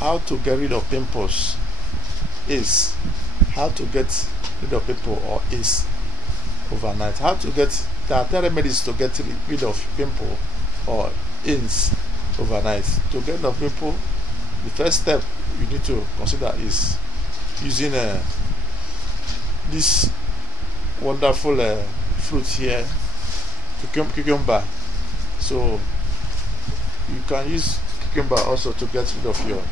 How to get rid of pimples is how to get rid of pimple or is overnight. How to get there are 10 remedies to get rid of pimple or ins overnight. To get rid of pimple, the first step you need to consider is using this wonderful fruit here, cucumber. So you can use cucumber also to get rid of your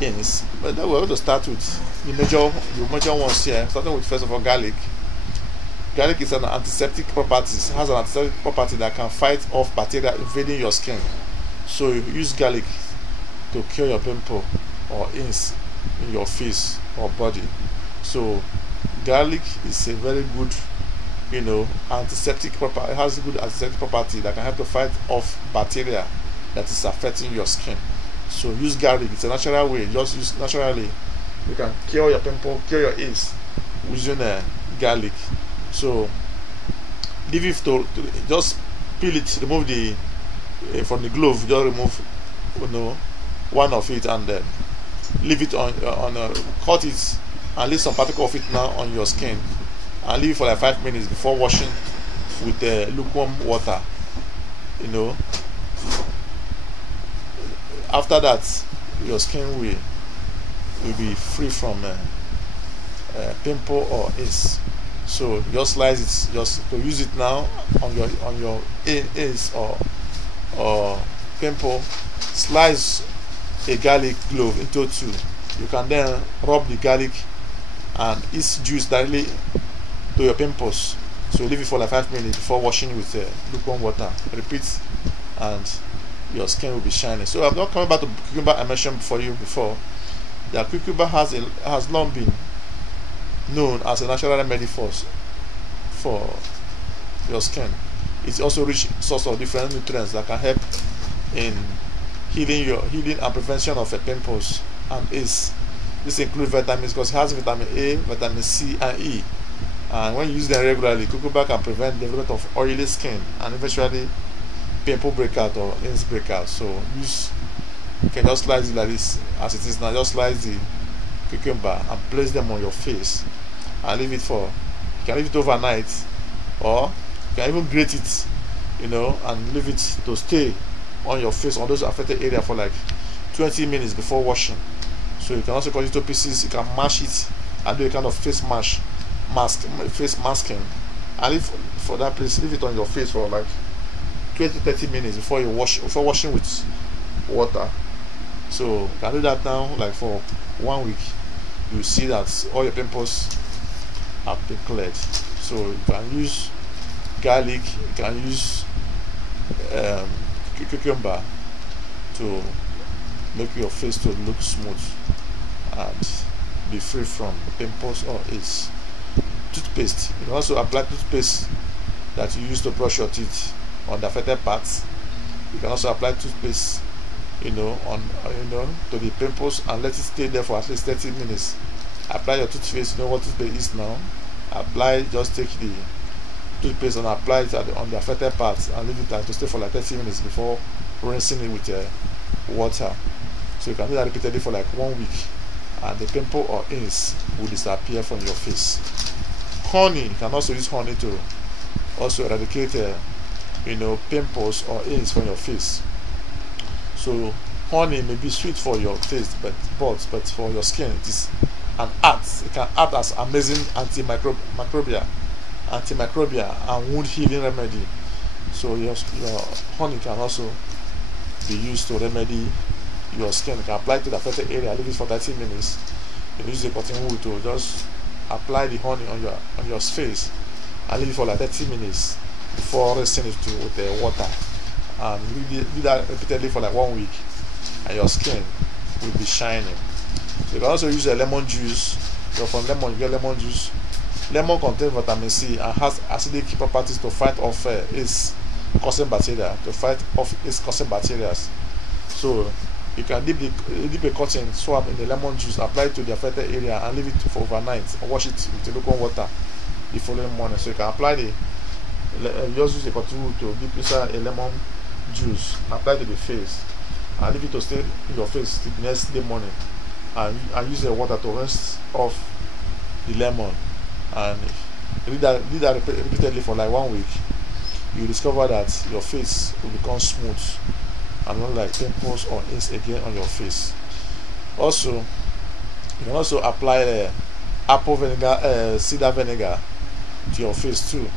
ins, but then we're going to start with the major ones here, starting with first of all garlic. Garlic is an antiseptic property, has an antiseptic property that can fight off bacteria invading your skin. So you use garlic to cure your pimple or ins in your face or body. So garlic is a very good, antiseptic property. It has a good antiseptic property that can help to fight off bacteria that is affecting your skin. So use garlic. It's a natural way. Just use naturally. You can cure your pimple, cure your ins using garlic. So leave it to just peel it, remove the from the glove. Just remove one of it and then leave it on cut it and leave some particle of it now on your skin and leave it for like 5 minutes before washing with lukewarm water. After that, your skin will be free from pimple or ins. So just slice it, just to use it now on your ins or pimple. Slice a garlic clove into two. You can then rub the garlic and its juice directly to your pimples. So leave it for like 5 minutes before washing with lukewarm water. Repeat, and your skin will be shining. So I'm not coming back to cucumber I mentioned for you before. That cucumber has long been known as a natural remedy for your skin. It's also a rich source of different nutrients that can help in healing and prevention of pimples and ins. This includes vitamins because it has vitamin A, vitamin C, and E. And when you use them regularly, cucumber can prevent the development of oily skin and eventually pimple breakout or ins breakout. So you can just slice it like this as it is now. Just slice the cucumber and place them on your face and leave it for. You can leave it overnight, or you can even grate it, and leave it to stay on your face on those affected area for like 20 minutes before washing. So you can also cut it to pieces. You can mash it and do a kind of face masking, and leave for that place. Leave it on your face for like 20-30 minutes before washing with water. So you can do that now like for 1 week. You see that all your pimples have been cleared. So you can use garlic, you can use cucumber to make your face to look smooth and be free from pimples or its. Toothpaste. You can also apply toothpaste that you use to brush your teeth on the affected parts. You can also apply toothpaste to the pimples and let it stay there for at least 30 minutes. Apply your toothpaste. You know what toothpaste is now. Just take the toothpaste and apply it on the affected parts and leave it to stay for like 30 minutes before rinsing it with water. So you can do that repeatedly for like 1 week and the pimple or ins will disappear from your face. Honey, you can also use honey to also eradicate pimples or ins from your face. So honey may be sweet for your face, but for your skin it is an art. It can act as amazing antimicrobial and wound healing remedy. So your honey can also be used to remedy your skin. You can apply it to the affected area, leave it for 30 minutes. You can use a cotton wool to just apply the honey on your face and leave it for like 30 minutes before rinsing it with the water. And do that repeatedly for like 1 week and your skin will be shining. So you can also use a lemon juice. From lemon you get lemon juice. Lemon contains vitamin C and has acidic properties to fight off its causing bacteria. So you can dip a cotton swab in the lemon juice, apply it to the affected area and leave it for overnight, or wash it with lukewarm water the following morning. So you can apply the just use a cotton wool to dip inside a lemon juice, apply to the face, and leave it to stay in your face till the next day morning, and use the water to rinse off the lemon, and do that repeatedly for like 1 week. You discover that your face will become smooth and not like pimples or ins again on your face. Also, you can also apply apple vinegar, cider vinegar to your face too,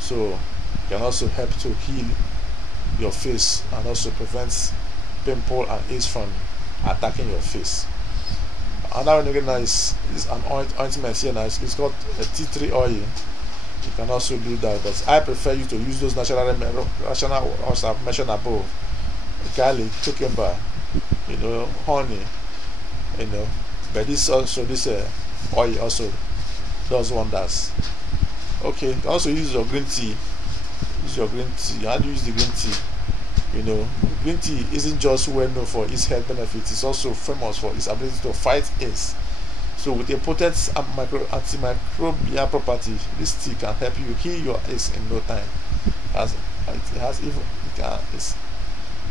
so it can also help to heal your face and also prevent pimple and age from attacking your face. Another vinegar now is an ointment here now. It's called a tea tree oil. You can also do that, but I prefer you to use those natural as I've mentioned above: garlic, cucumber, honey, but this oil also does wonders. Okay, you can also use your green tea. How do you use the green tea? Green tea isn't just well known for its health benefits, it's also famous for its ability to fight AIDS. So with a potent antimicrobial property, this tea can help you heal your AIDS in no time.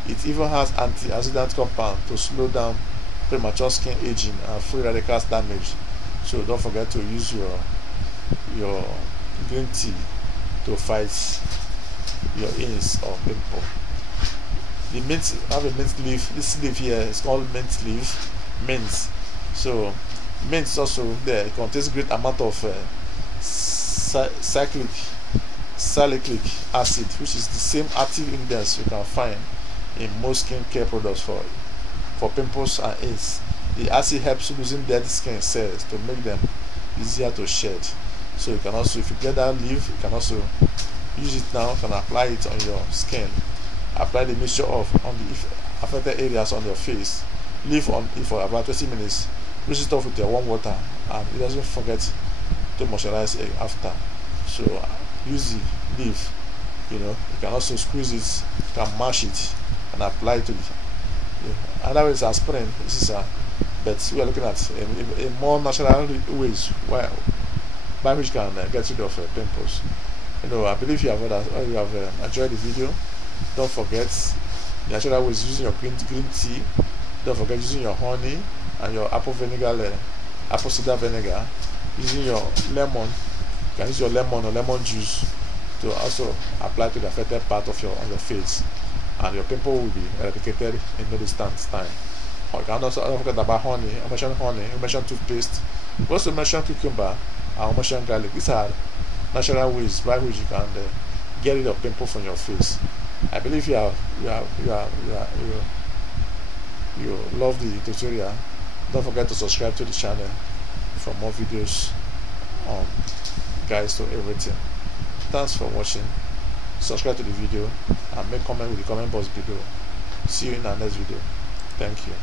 It even has antioxidant compound to slow down premature skin aging and free radicals damage. So don't forget to use your green tea to fight your AIDS or pimple. The mint, have a mint leaf. This leaf here is called mint leaf. Mint. So mint is also there. It contains great amount of salicylic acid, which is the same active ingredients you can find in most skincare products for pimples and AIDS. The acid helps losing dead skin cells to make them easier to shed. So you can also, if you get that leaf, you can also use it now. You can apply it on your skin. Apply the mixture on the affected areas on your face. Leave on it for about 20 minutes. Rinse it off with your warm water, and it doesn't forget to moisturize it after. So use the leaf. You can also squeeze it, you can mash it, and apply it to it. Another is aspirin. But we are looking at a more natural ways by which you can get rid of pimples. I believe you have enjoyed the video. Don't forget the natural ways using your green tea. Don't forget using your honey and your apple cider vinegar. Using your lemon, you can use your lemon or lemon juice to also apply to the affected part of on your face, and your pimple will be eradicated in no distance time. You can also don't forget about honey. I mentioned honey. I mentioned toothpaste. We also mentioned cucumber. I mentioned garlic. These are natural ways by which you can get rid of pimple from your face. I believe you love the tutorial. Don't forget to subscribe to the channel for more videos on guides to everything. Thanks for watching. Subscribe to the video and make comment with the comment box below. See you in our next video. Thank you.